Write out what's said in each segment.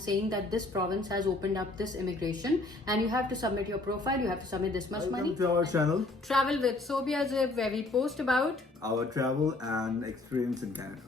saying that this province has opened up this immigration and you have to submit your profile, you have to submit this much money. Welcome to our channel, Travel with Sobia Zip, where we post about our travel and experience in Canada.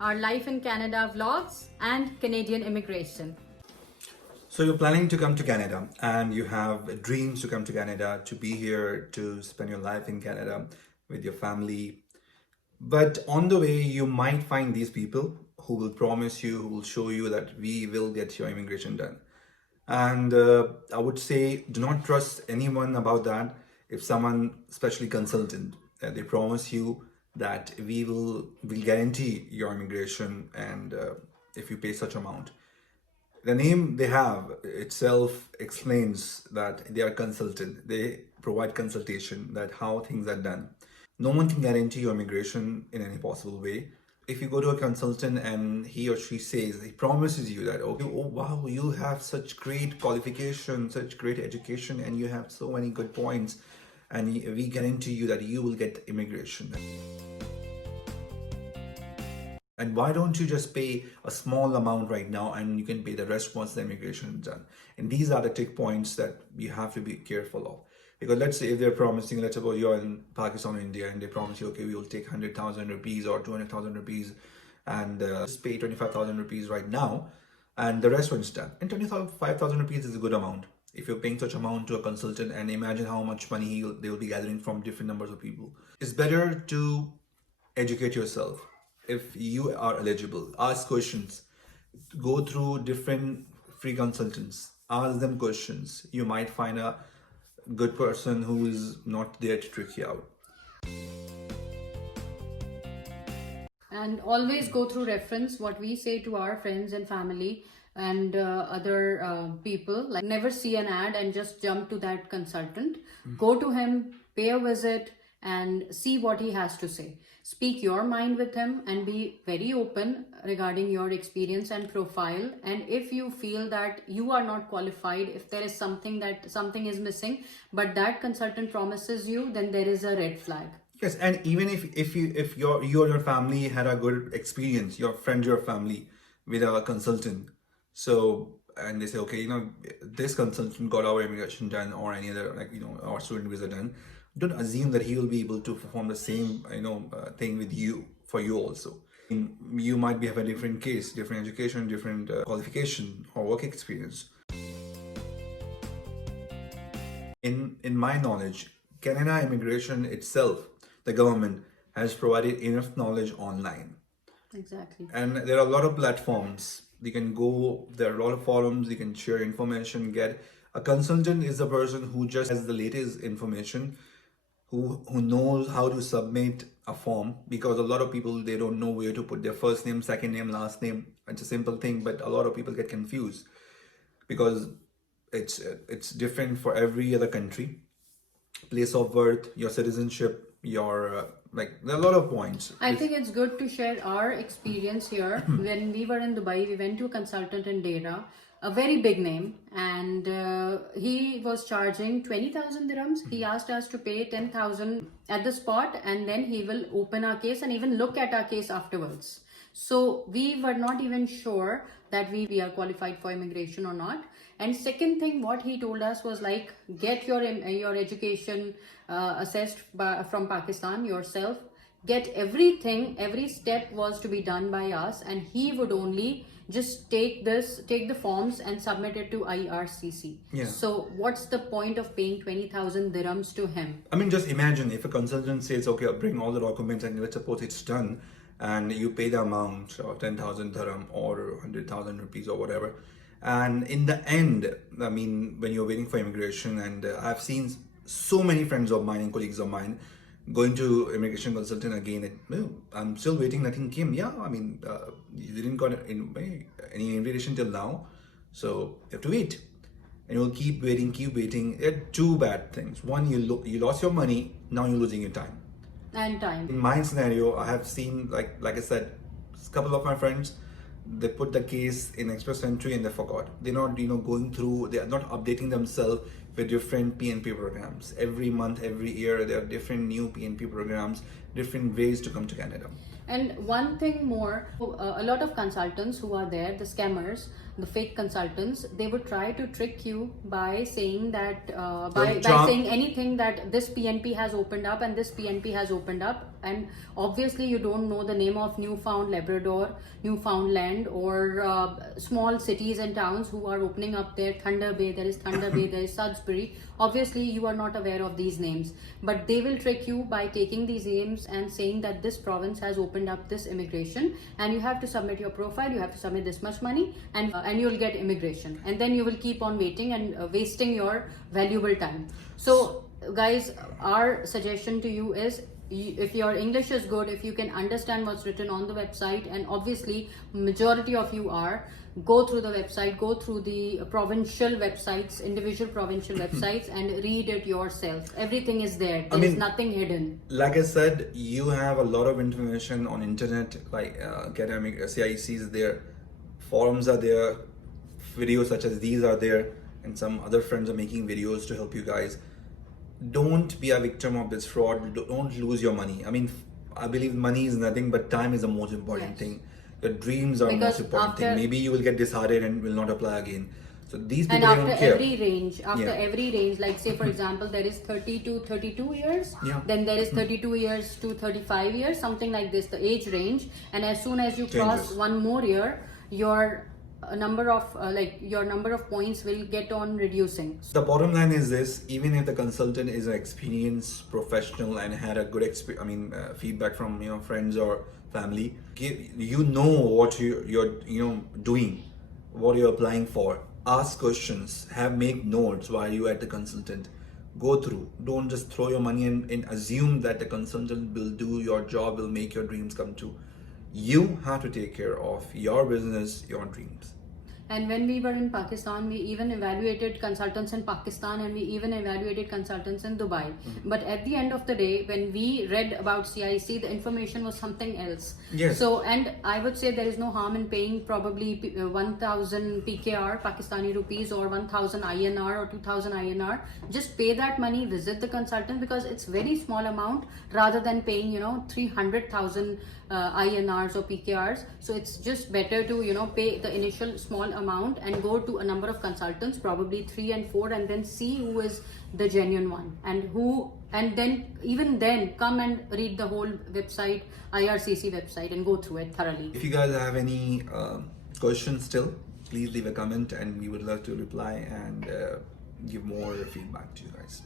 our life in Canada vlogs and Canadian immigration. So you're planning to come to Canada and you have dreams to come to Canada, to be here, to spend your life in Canada with your family. But on the way, you might find these people who will promise you, who will show you that we will get your immigration done. And I would say, do not trust anyone about that. If someone, especially consultant, they promise you that we'll guarantee your immigration and if you pay such amount. The name they have itself explains that they are consultant. They provide consultation that how things are done. No one can guarantee your immigration in any possible way. If you go to a consultant and he or she says, he promises you that, okay, oh wow, you have such great qualification, such great education, and you have so many good points, and we guarantee you that you will get immigration. And why don't you just pay a small amount right now and you can pay the rest once the immigration is done? And these are the tick points that you have to be careful of. Because let's say if they're promising, let's suppose you're in Pakistan or India and they promise you, okay, we will take 100,000 rupees or 200,000 rupees and just pay 25,000 rupees right now and the rest one's done. And 25,000 rupees is a good amount. If you're paying such amount to a consultant, and imagine how much money they will be gathering from different numbers of people. It's better to educate yourself. If you are eligible, ask questions, go through different free consultants, ask them questions. You might find a good person who is not there to trick you out. And always go through reference what we say to our friends and family and other people. Like, never see an ad and just jump to that consultant. Go to him, pay a visit, and see what he has to say. Speak your mind with him and be very open regarding your experience and profile. And if you feel that you are not qualified, if there is something is missing, but that consultant promises you, then there is a red flag. Yes, and even if you or your family had a good experience, your friends, your family with a consultant, so and they say, okay, this consultant got our immigration done or any other, our student visa done. Don't assume that he will be able to perform the same thing with you, for you also. You might have a different case, different education, different qualification or work experience. In my knowledge, Canada immigration itself, the government has provided enough knowledge online. Exactly. And there are a lot of platforms. You can go, there are a lot of forums, you can share information, get. A consultant is the person who just has the latest information, who knows how to submit a form, because a lot of people, they don't know where to put their first name, second name, last name. It's a simple thing, but a lot of people get confused because it's different for every other country. Place of birth, your citizenship, your there are a lot of points. I think it's good to share our experience here. When we were in Dubai, we went to a consultant in Dera, a very big name, and he was charging 20,000 dirhams. He asked us to pay 10,000 at the spot, and then he will open our case and even look at our case afterwards. So we were not even sure that we are qualified for immigration or not. And second thing, what he told us was like, get your education assessed from Pakistan yourself. Get everything, every step was to be done by us, and he would only just take the forms and submit it to IRCC. Yeah. So what's the point of paying 20,000 dirhams to him? I mean, just imagine if a consultant says, okay, I'll bring all the documents, and let's suppose it's done, and you pay the amount of 10,000 dirham or 100,000 rupees or whatever. And in the end, I mean, when you're waiting for immigration, and I've seen so many friends of mine and colleagues of mine going to immigration consultant again, and no, I'm still waiting, nothing came. Yeah, I mean, you didn't got any invitation till now, so you have to wait. And you'll keep waiting. There are two bad things. One, you lost your money, now you're losing your time. And time. In my scenario, I have seen, like I said, a couple of my friends, they put the case in express entry and they forgot. They're not, going through, they are not updating themselves with different PNP programs. Every month, every year, there are different new PNP programs, different ways to come to Canada. And one thing more, a lot of consultants who are there, the scammers, the fake consultants, they would try to trick you by saying that, by saying anything that this PNP has opened up and this PNP has opened up. And obviously you don't know the name of Newfound Labrador, Newfoundland, or small cities and towns who are opening up there. Thunder Bay, there is Thunder Bay, there is Sudbury. Obviously you are not aware of these names, but they will trick you by taking these names and saying that this province has opened up this immigration and you have to submit your profile, you have to submit this much money, and you'll get immigration, and then you will keep on waiting and wasting your valuable time. So guys, our suggestion to you is, if your English is good, if you can understand what's written on the website, and obviously majority of you are, go through the website, go through the provincial websites, individual provincial websites, and read it yourself. Everything is there. There's nothing hidden. Like I said, you have a lot of information on internet, like academic CICs there, forums are there, videos such as these are there, and some other friends are making videos to help you guys. Don't be a victim of this fraud. Don't lose your money. I mean, I believe money is nothing, but time is the most important thing. Your dreams are the most important thing. Maybe you will get disheartened and will not apply again. So these people don't care. After every range, like say for example, there is 30 to 32 years, then there is 32 years to 35 years, something like this, the age range. And as soon as you cross one more year, your number of points will get on reducing. The bottom line is this: even if the consultant is an experienced professional and had a good feedback from friends or family, you know what you're doing, what you're applying for. Ask questions, make notes while you're at the consultant. Go through. Don't just throw your money and assume that the consultant will do your job, will make your dreams come true. You have to take care of your business, your dreams. And when we were in Pakistan, we even evaluated consultants in Pakistan, and we even evaluated consultants in Dubai. But at the end of the day, when we read about CIC, the information was something else. Yes. So, and I would say there is no harm in paying probably 1000 PKR, Pakistani rupees, or 1000 INR or 2000 INR. Just pay that money, visit the consultant, because it's very small amount rather than paying 300,000 INRs or PKRs. So it's just better to pay the initial small amount and go to a number of consultants, probably 3 and 4, and then see who is the genuine one, and then come and read the whole website, IRCC website, and go through it thoroughly. If you guys have any questions still, please leave a comment and we would love to reply and give more feedback to you guys.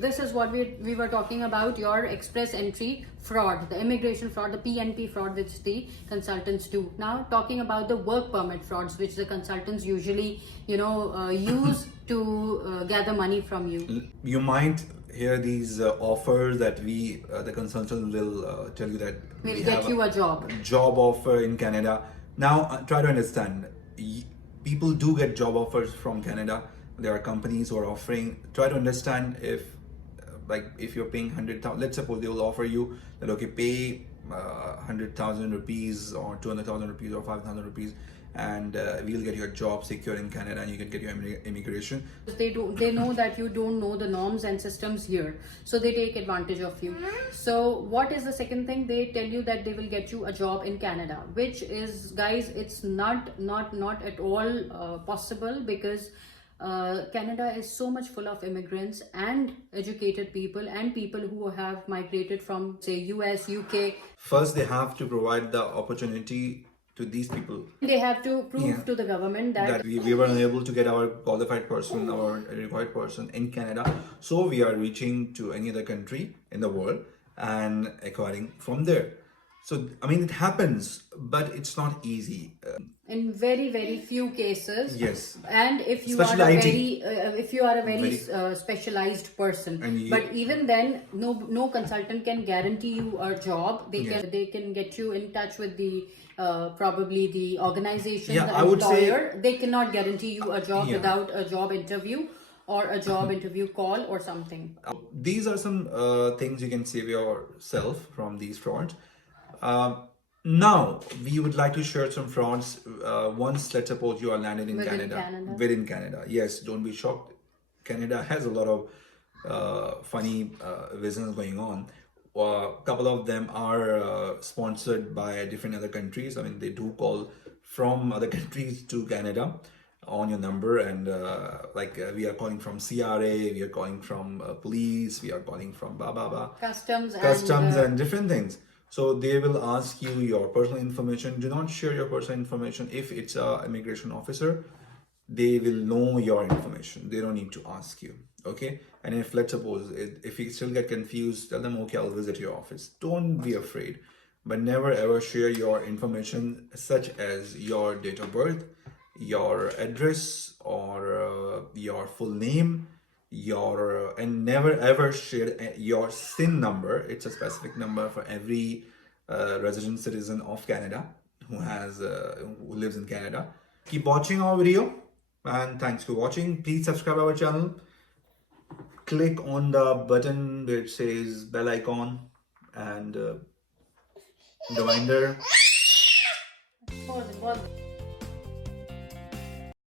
This is what we were talking about, your express entry fraud, the immigration fraud, the PNP fraud, which the consultants do. Now talking about the work permit frauds, which the consultants usually use to gather money from you. You might hear these offers that the consultant will tell you that we'll get you a job offer in Canada. Now try to understand, people do get job offers from Canada. There are companies who are offering. Try to understand if you're paying 100,000, let's suppose they will offer you that, okay, pay 100,000 rupees or 200,000 rupees or 5,000 rupees, and we'll get your job secure in Canada and you can get your immigration. They know that you don't know the norms and systems here, so they take advantage of you. So what is the second thing? They tell you that they will get you a job in Canada, which is, guys, it's not at all possible, because Canada is so much full of immigrants and educated people and people who have migrated from, say, US, UK. First, they have to provide the opportunity to these people. They have to prove to the government that we were unable to get our qualified person, our required person in Canada. So we are reaching to any other country in the world and acquiring from there. So, it happens, but it's not easy. In very, very few cases. Yes. And if you are a very specialized person. But even then, no consultant can guarantee you a job. They can get you in touch with the probably the organization, the employer. They cannot guarantee you a job without a job interview or a job interview call or something. These are some things you can save yourself from these frauds. Now we would like to share some frauds once, let's suppose, you are landed in Canada. Within Canada. Yes, don't be shocked. Canada has a lot of funny business going on. A couple of them are sponsored by different other countries. I mean, they do call from other countries to Canada on your number, and we are calling from CRA, we are calling from police, we are calling from customs and different things. So they will ask you your personal information. Do not share your personal information. If it's a immigration officer, they will know your information. They don't need to ask you. Okay. And if, let's suppose, if you still get confused, tell them, okay, I'll visit your office. Don't be afraid, but never ever share your information such as your date of birth, your address, or your full name, and never ever share your SIN number. It's a specific number for every resident citizen of Canada who lives in Canada. Keep watching our video, and thanks for watching. Please subscribe our channel. Click on the button where it says bell icon and reminder. Pause.